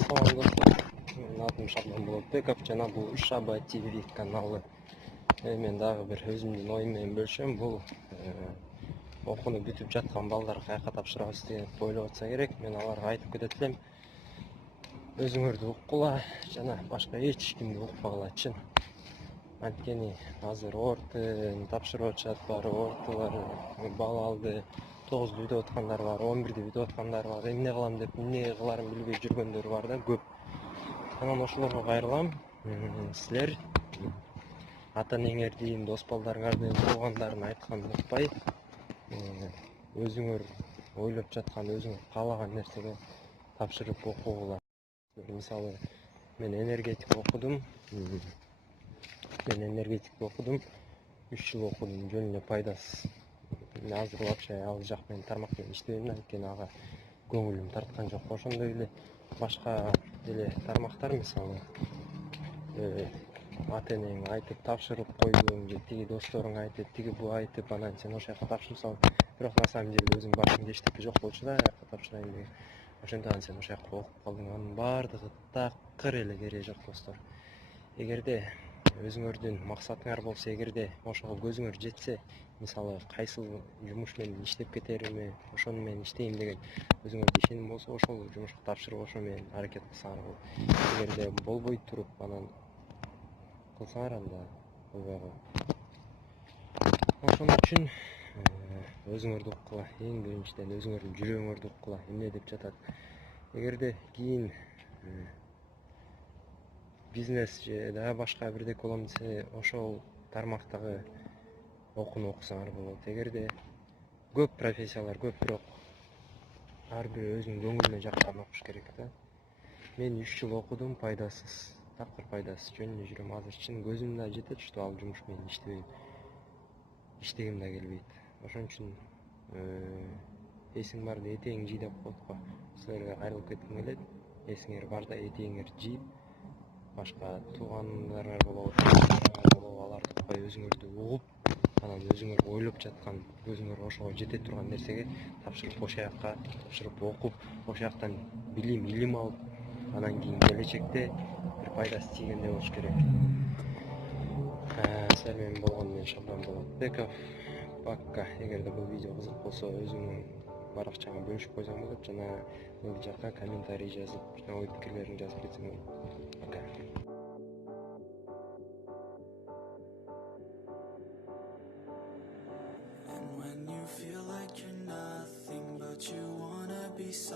Салам достор, менин атым Шабдан Болотбеков жана бул Шаба ТВ каналы. Мен дагы бир өзүмдүн оюм менен бөлүшөм. Бул окууну бүтүп жаткан балдарга каяка тапшырабыз деп ойлоп атса керек. Мен аларга айтып кетет элем. Өзүңөрдү уккула жана башка эч кимди укпагыла чын. Анткени азыр ортун тапшырып атышат, баары ортулар бал алды. 9-ду бүтүп аткандар бар, 11-ди бүтүп аткандар бар. Эмне кылам деп эмне кыларын билбей жүргөндөр бар да көп. Анан ошолорго кайрылам. Силер ата энеңердин, дос балдарыңардын, туугандардын айтканын укпай, өзүңөр ойлоп жаткан, өзүңөр каалаган нерсеге тапшырып окугула. Мисалы, мен энергетика окудум. 3 жыл окудум, жөн эле пайдасыз. Азыр вообще ал жак менен тармак менен иштебейм, анткени ага көңүлүм тарткан жок. Ошондой эле башка деле тармактар, мисалы, ата энең айтып тапшырып койдуң, же тиги досторуң айтып, тиги бу айтып, анан сен ошол жака тапшырсаң, бирок на самом деле өзүң башыңда эчтеке жок болчу да, аяка тапшырайын деген. Ошондон сен ошол жака окуп калдың. Анын баардыгы такыр эле кереги жок достор. Эгерде өзүңөрдүн максатыңар болсо, эгерде ошого көзүңөр жетсе, мисалы, кайсыл жумуш менен иштеп кетериме, ошону менен иштейм деген өзүңөрдө ишеним болсо, ошол жумушка тапшырып ошо менен аракет кылсаңар болот. Эгерде болбой туруп анан кылсаңар, анда болбой калат. Ошон үчүн өзүңөрдү уккула, эң биринчиден өзүңөрдүн жүрөгүңөрдү уккула, эмне деп жатат. Эгерде кийин бизнес же да башка бирдеке болом десе, ошол тармактагы окууну окусаңар болот. Эгерде көп профессиялар көп, бирок ар бири өзүнүн көңүлүнө жаккан окуш керек да. Мен 3 жыл окудум, пайдасыз, такыр пайдасыз, жөн эле жүрөм. Азыр чын көзүм да жетет, что ал жумуш менен иштебейм, иштегим да келбейт. Ошон үчүн эсиң барда этегиң жий деп коет го. Силерге кайрылып кетким келет. Эсиңер барда этегиңерди жийип, башка туугандарыңар болобу, аларды укпай өзүңөрдү угуп, анан өзүңөр ойлоп жаткан, өзүңөр ошого жете турган нерсеге тапшырып, ошол жака тапшырып окуп, ошол жактан илим алып, анан кийин келечекте бир пайдасы тийгенде болуш керек. Силер менен болгон мен Шабдан Болотбеков. Пока. Эгерде бул видео кызык болсо, өзүңүн баракчаңа бөлүшүп койсоң болот, жана бул жака комментарий жазып, жана ой пикирлериңди жазып кетсең болот. Пока. And when you feel like you're nothing, but you wanna be